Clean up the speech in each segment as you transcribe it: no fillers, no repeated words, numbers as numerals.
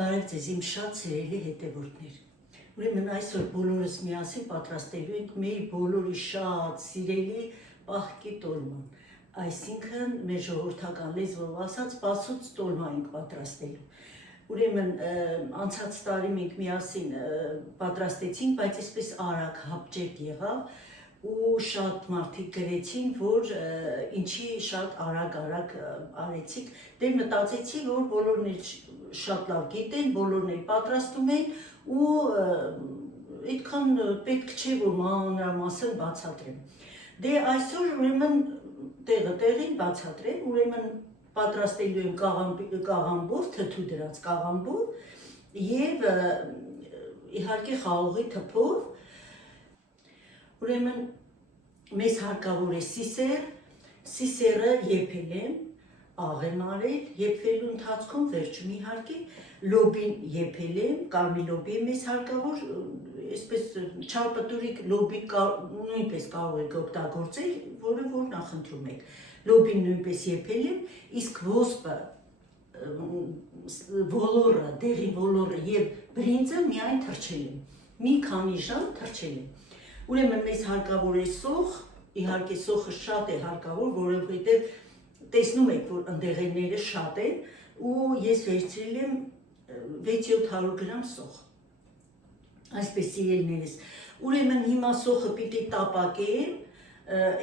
Բարև ձեզ իմ շատ սիրելի հետևորդներ։ Ուրեմն այսօր բոլորս միասին պատրաստելու ենք մեր բոլորի շատ սիրելի պահքի տոլման։ Այսինքն մեր ժողովրդական լեզվով ասած պասուց տոլմա ենք պատրաստելու։ Ուրեմն անցած տարի մենք միասին պատրաստեցինք, բայց այսպես արագ հապճեպ եղավ ու շատ մարդիկ գրեցին, որ ինչի շատ արագ արեցիք, դե մտածեցի, որ բոլորն էլ շատ լավ գիտեն, բոլորն էլ պատրաստում են ու այդքան պետք չէ, որ մանրամասն բացատրեմ։ Դե այսօր ուրեմն տեղը տեղին բացատրեմ, ուրեմն պատրաստելու եմ կաղամբով, թթու դրած կաղամբով եւ իհարկե խաղողի թփով։ Ուրեմն մեզ հարկավոր է սիսեր, սիսերը եփել եմ, աղ եմ արել, եփվելու ընթացքում վերջում իհարկե լոբին եփել եմ, կարմիր լոբի է մեզ հարկավոր, այսպես չարպտուրիկ լոբի նույնպես կարող եք օգտագործել, որը որ նախընտրում եք։ Լոբին նույնպես եփել եմ, իսկ ոսպը, ոլորը, դեղի ոլորը եւ բրինձը միայն թրջել եմ, մի քանի ժամ թրջել եմ։ Ուրեմն մեզ հարկավոր է սոխ, իհարկե սոխը շատ է հարկավոր, որովհետև տեսնում եք, որ ընդեղենները շատ են ու ես վերցրել եմ 600-700 գրամ սոխ, այսպես սիրելիներս։ Ուրեմն հիմա սոխը պիտի տապակեմ,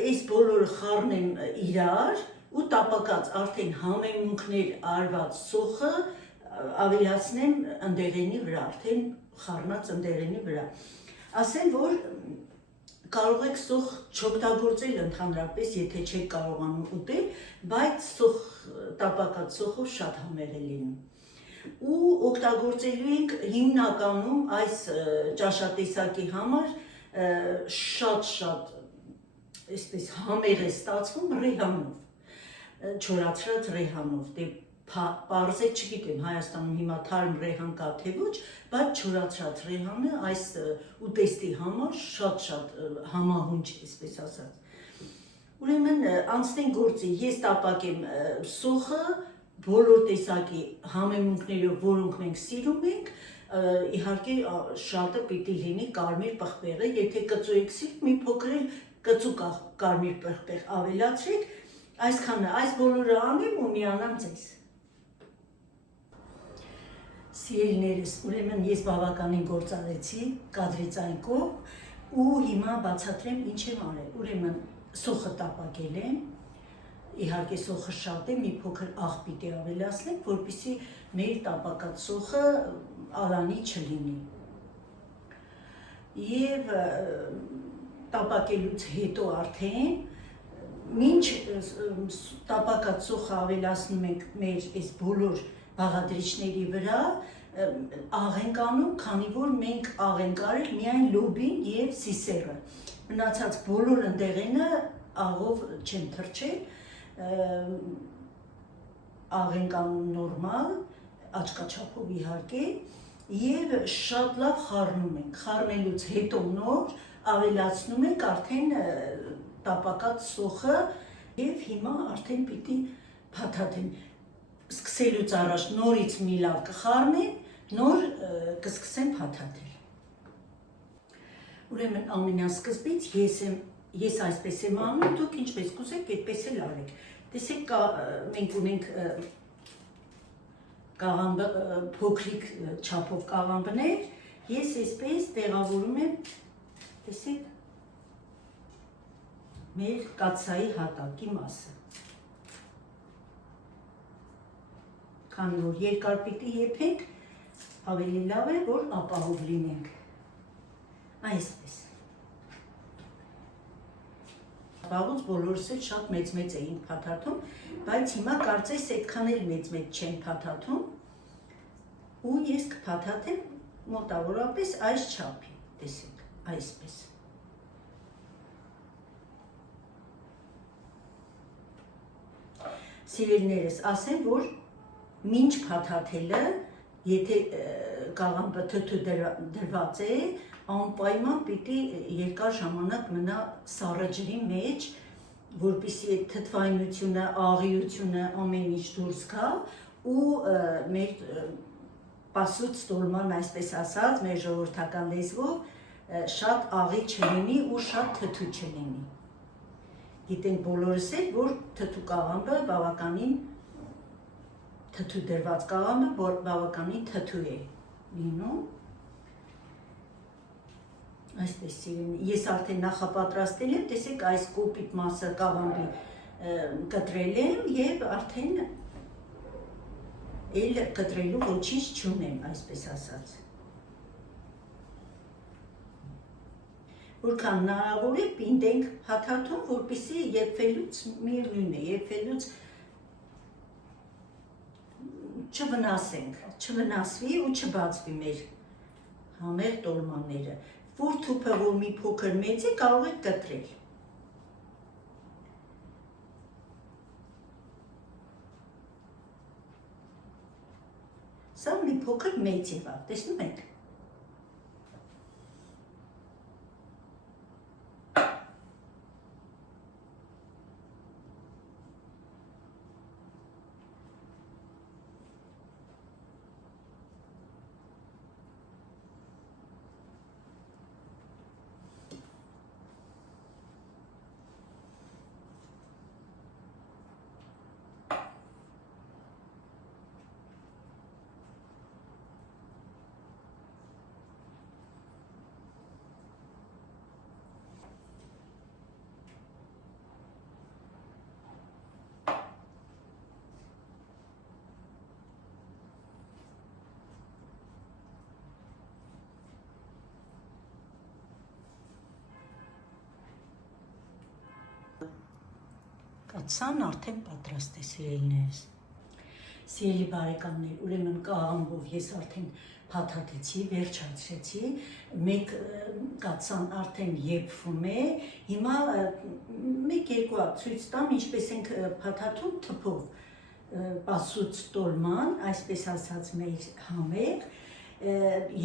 այս բոլորը խառնեմ իրար ու տապակած արդեն համեմունքներ արված սոխը ավելացնեմ ընդեղենի վրա, արդեն խառնած ընդեղենի վրա։ Ասեմ, որ կարող եք սոխ չօգտագործել ընդհանրապես, եթե չեք կարողանում ուտել, բայց տապակած սոխով շատ համեղ է լինում։ Ու օգտագործելու ենք հիմնականում այս ճաշատեսակի համար շատ այսպես համեղ է ստացվում ռեհանով, չորացրած ռեհանով, դե պարզ է, չգիտեմ Հայաստանում հիմա թարմ ռեհան կա թե ոչ, բայց չորացրած ռեհանը այս ուտեստի համար շատ համահունչ է, այսպես ասած։ Ուրեմն անցնենք գործի, ես տապակեմ սոխը բոլոր տեսակի համեմունքներով, որոնք մենք սիրում ենք, իհարկե շատը պիտի լինի կարմիր պղպեղը, եթե կծու եք սիրում, մի փոքր էլ կծու կարմիր պղպեղ ավելացրեք, այսքանը, այս բոլորը անեմ ու միանամ ձեզ։ Սիրելիներս, ուրեմն ես բավականին գործ արեցի կադրից այն կողմ ու հիմա բացատրեմ ինչ եմ արել։ Ուրեմն սոխը տապակել եմ, իհարկե սոխը շատ է, մի փոքր աղ պիտի ավելացնենք, որպեսզի մեր տապակած սոխը ալանի չլինի։ Եվ տապակելուց հետո արդեն մինչ տապակած սոխը ավելացնում ենք մեր այս բոլոր բաղադրիչների վրա, աղ ենք անում, քանի որ մենք աղ ենք արել միայն լոբին եւ սիսերը։ Մնացած բոլոր ընդեղենը աղով չեմ թրջել, աղ ենք անում նորմալ, աչքաչափով իհարկե, եւ շատ լավ խառնում ենք։ Խառնելուց հետո նոր ավելացնում ենք արդեն տապակած սոխը եւ հիմա արդեն պիտի փաթաթեմ։ Սկսելուց առաջ նորից մի լավ կխառնեմ, նոր կսկսեմ փաթաթել։ Ուրեմն ամենասկզբից ես այսպես եմ անում, դուք ինչպես կուզեք, այդպես էլ արեք։ Տեսեք, մենք ունենք կաղամբը, փոքրիկ չափով կաղամբներ, ես այսպես տեղավորում եմ, տեսեք, մեր կաթսայի հատակի մասը։ Քանի որ երկար պիտի եփենք, ավելի լավ է, որ ապահով լինենք։ Այսպես։ Վաղուց բոլորս էլ շատ մեծ էին փաթաթում, բայց հիմա կարծես այդքան էլ մեծ չեն փաթաթում, ու ես կփաթաթեմ մոտավորապես այս չափի, տեսեք, այսպես։ Սիրելիներս, ասեմ, որ մինչ փաթաթելը, եթե կաղամբը թթու դրված է, անպայման պիտի երկար ժամանակ մնա սառը ջրի մեջ, որպեսզի այդ թթվայնությունը, աղիությունը ամեն ինչ դուրս գա ու մեր պասուց տոլման, այսպես ասած, մեր ժողովրդական լեզվով շատ աղի չլինի ու շատ թթու չլինի։ Գիտենք բոլորս էլ, որ թթու կաղամբը բավականին թթու դրված կաղամբը բավականին թթու է լինում։ Այսպես սիրելի, ես արդեն նախապատրաստել եմ, տեսեք այս կոպիտ մասը կաղամբի կտրել եմ և արդեն էլ կտրելու ոչինչ չունեմ, այսպես ասած։ Որքան հնարավոր է պինդ ենք փաթաթում, որպեսզի եփվելուց միևնույն է, եփվելուց չվնասվի ու չբացվի մեր համեղ տոլմաները, որ թուփը որ մի փոքր մեծ է, կարող եք կտրել։ Սա մի փոքր մեծ եղավ, տեսնում եք։ Կացան արդեն պատրաստ է, սիրելիներս։ Սիրելի բարեկամներ, ուրեմն կաղամբով ես արդեն փաթաթեցի, վերջացրեցի, մեկ կացան արդեն եփվում է, հիմա մեկ-երկու հատ ցույց տամ, ինչպես ենք փաթաթում թփով, պասուց տոլման, այսպես ասած մեր համեղ,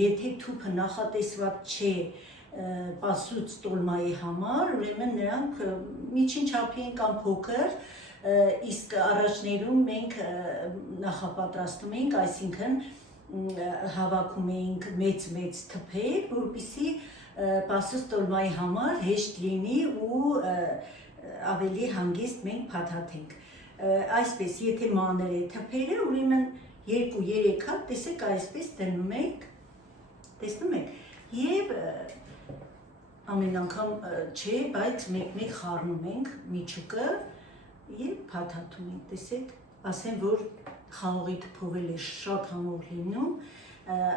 եթե թուփը նախատեսված չէ պասուց տոլմայի համար, ուրեմն նրանք միջին չափի են կամ փոքր, իսկ առաջներում մենք նախապատրաստում էինք, այսինքն հավաքում էինք մեծ թփեր, որպեսզի պասուց տոլմայի համար հեշտ լինի ու ավելի հանգիստ մենք փաթաթենք։ Այսպես, եթե մանր է թփերը, ուրեմն 2-3 հատ, տեսեք, այսպես դնում եք, տեսնում եք, և ամեն անգամ չէ, բայց մեկ-մեկ խառնում ենք միջուկը և փաթաթում ենք, տեսեք, ասեմ, որ խաղողի թփով էլ է շատ համով լինում,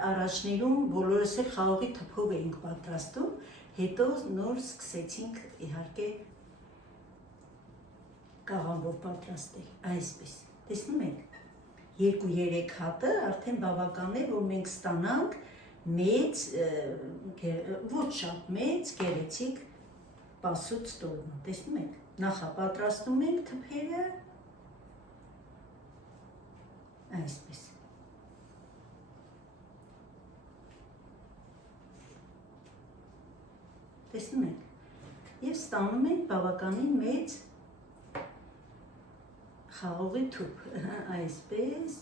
առաջներում բոլորս էլ խաղողի թփով էինք պատրաստում, հետո նոր սկսեցինք իհարկե կաղամբով պատրաստել, այսպես, տեսնում եք, 2-3 հատը արդեն բավական է, որ մենք ստանանք մեծ, ոչ շատ մեծ, գեղեցիկ պասուց տոլմա, տեսնում եք, նախապատրաստում ենք թփերը, այսպես, տեսնում եք, և ստանում ենք բավականին մեծ խաղողի թուփ, այսպես,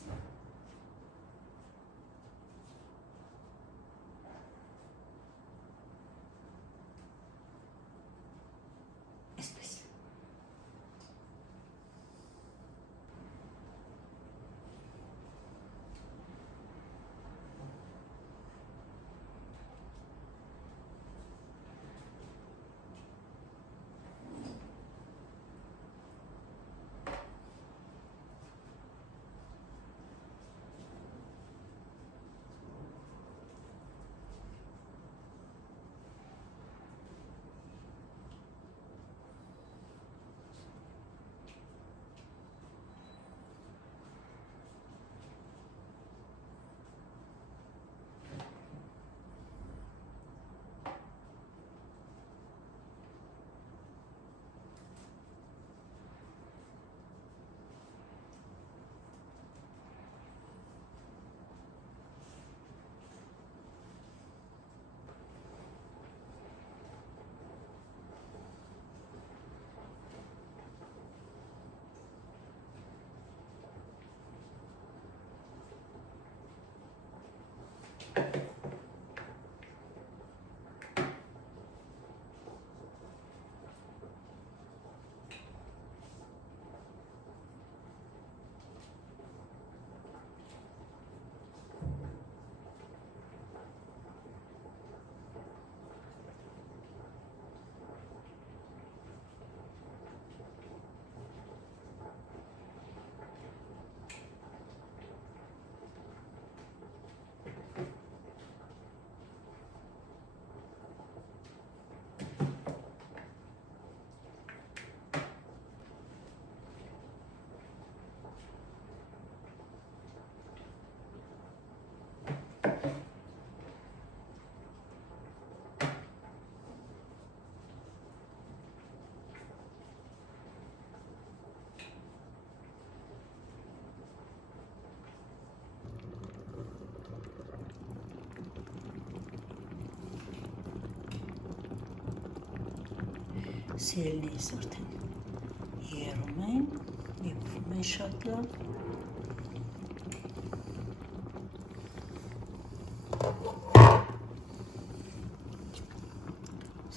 Սիրելիներս արդեն երում են, եփվում են շատ լավ։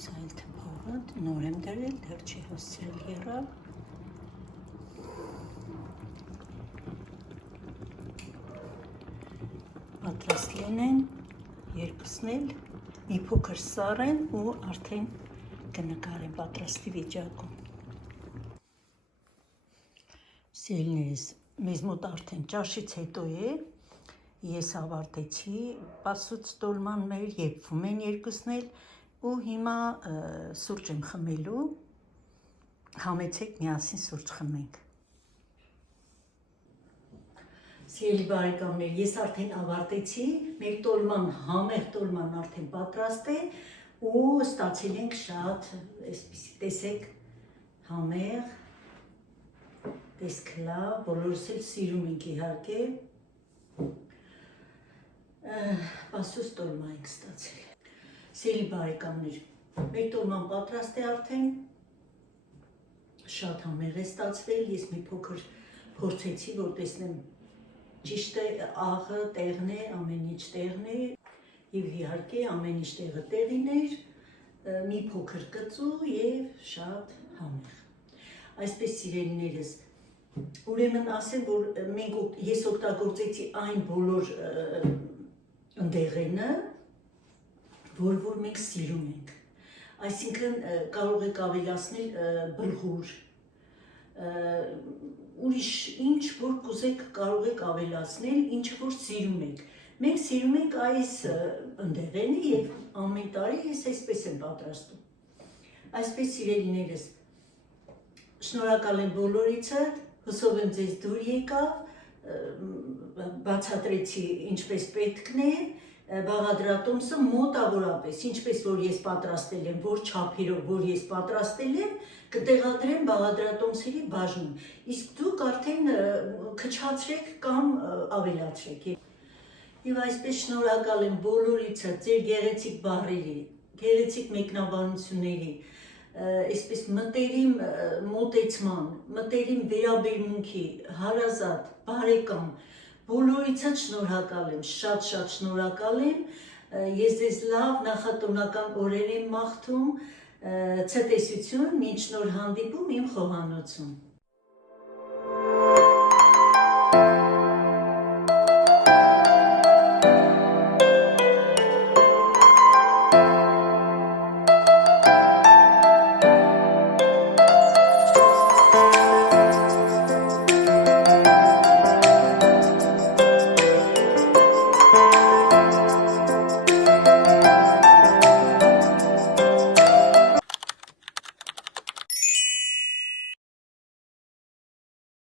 Սա էլ թփողը նոր եմ դրել, դեռ չի հասցրել եռալ։ Պատրաստ լինեն, երկուսն էլ մի փոքր սառեն ու արդեն կնկարեմ պատրաստի վիճակում։ Սիրելիներս, մեզ մոտ արդեն ճաշից հետո է, ես ավարտեցի պասուց տոլման մեր, եփվում են երկուսն էլ ու հիմա սուրճ եմ խմելու, համեցեք միասին սուրճ խմենք։ Սիրելի բարեկամներ, ես արդեն ավարտեցի, մեր տոլման, համեղ տոլման արդեն պատրաստ է ու ստացել ենք շատ, այսպիսի տեսեք, համեղ, տեսք լավ, բոլորս էլ սիրում ենք իհարկե, պասուց տոլմա ենք ստացել։ Սիրելի բարեկամներ, մեր տոլման պատրաստ է արդեն, շատ համեղ է ստացվել, ես մի փոքր փորձեցի, որ տեսնեմ ճիշտ է, աղը տեղն է, ամեն ինչ տեղն է, և իհարկե ամեն ինչ տեղը տեղին էր, մի փոքր կծու և շատ համեղ։ Այսպես սիրելիներս, ուրեմն ասեմ, որ ես օգտագործեցի այն բոլոր ընդեղենը, որ մենք սիրում ենք, այսինքն կարող եք ավելացնել բլղուր, ուրիշ ինչ որ կուզեք կարող եք ավելացնել, ինչը որ սիրում եք, մենք սիրում ենք այս ընդեղենը և ամեն տարի ես այսպես եմ պատրաստում, այսպես սիրելիներս, շնորհակալ եմ բոլորիցդ, հուսով եմ ձեզ դուր եկավ, բացատրեցի ինչպես պետքն է, բաղադրատոմսը մոտավորապես, ինչպես որ ես պատրաստել եմ, որ չափերով, որ ես պատրաստել եմ, կտեղադրեմ բաղադրատոմսերի բաժնում, իսկ դուք արդեն քչացրեք կամ ավելացրեք։ Եվ այսպես շնորհակալ եմ բոլորիցդ ձեր գեղեցիկ բառերի, գեղեցիկ մեկնաբանությունների, այսպես մտերիմ մոտեցման, մտերիմ վերաբերմունքի, հարազատ, բարեկամ, բոլորիցդ շնորհակալ եմ, շատ շնորհակալ եմ, ես ձեզ լավ նախատոնական օրեր եմ մաղթում, ցտեսություն, մինչ նոր հանդիպում իմ խոհանոցում։